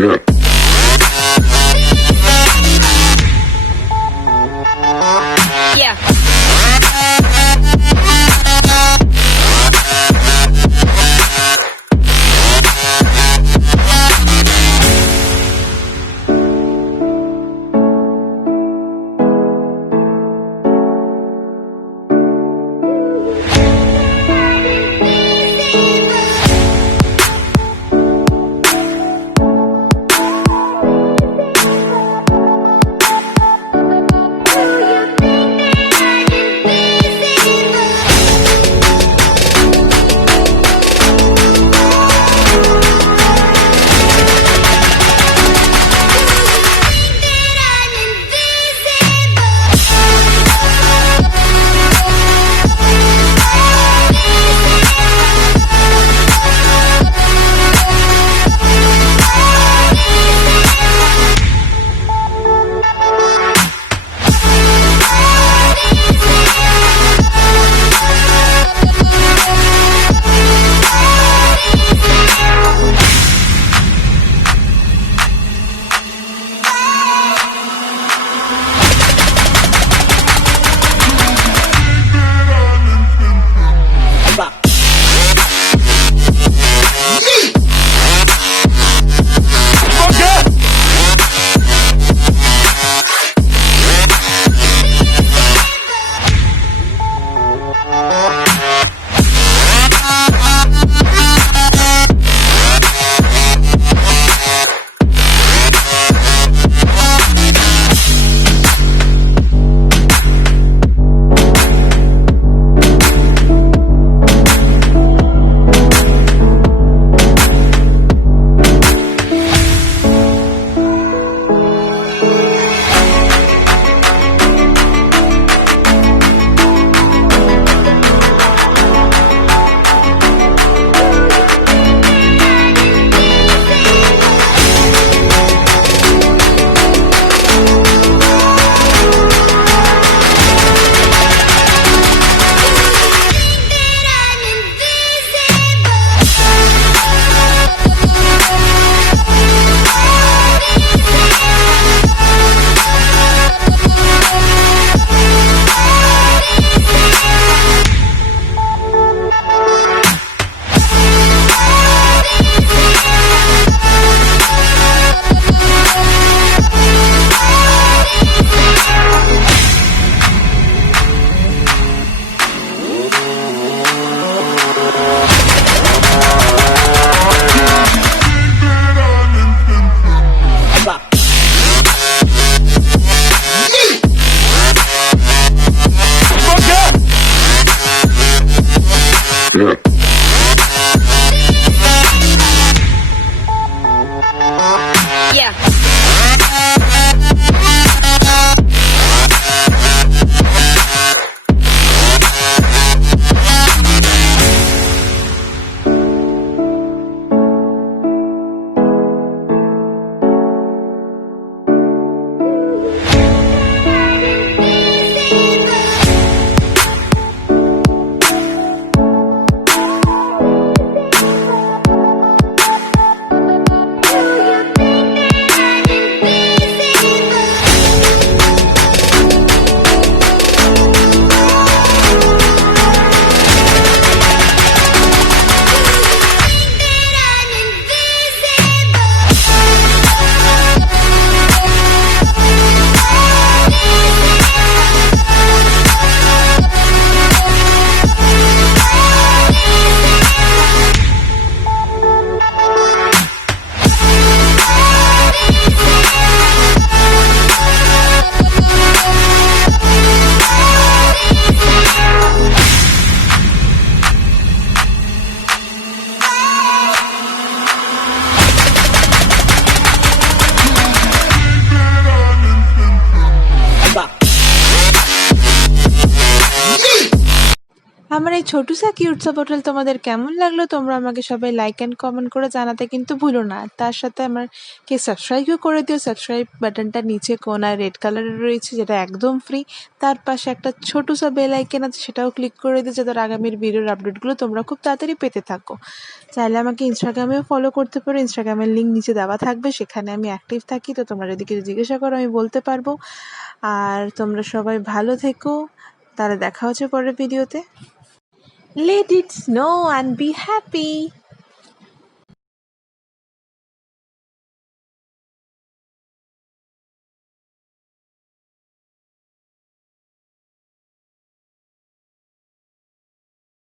Yeah. আমার এই ছোটু সা কিউট সা হোটেল তোমাদের কেমন লাগলো? তোমরা আমাকে সবাই লাইক অ্যান্ড কমেন্ট করে জানাতে কিন্তু ভুলো না। তার সাথে আমাকে সাবস্ক্রাইবও করে দিও। সাবস্ক্রাইব বাটনটা নিচে কোনায় রেড কালারের রয়েছে, যেটা একদম ফ্রি। তার পাশে একটা ছোটু সা বেল আইকন আছে, সেটাও ক্লিক করে দিও, যাতে আগামীর ভিডিওর আপডেটগুলো তোমরা খুব তাড়াতাড়ি পেতে থাকো। চাইলে আমাকে ইনস্টাগ্রামেও ফলো করতে পারো, ইনস্টাগ্রামের লিঙ্ক নিচে দেওয়া থাকবে, সেখানে আমি অ্যাক্টিভ থাকি। তো তোমরা যদি কিছু জিজ্ঞাসা করো আমি বলতে পারবো। আর তোমরা সবাই ভালো থেকো, তাহলে দেখা হচ্ছে পরের ভিডিওতে। Let it snow and be happy.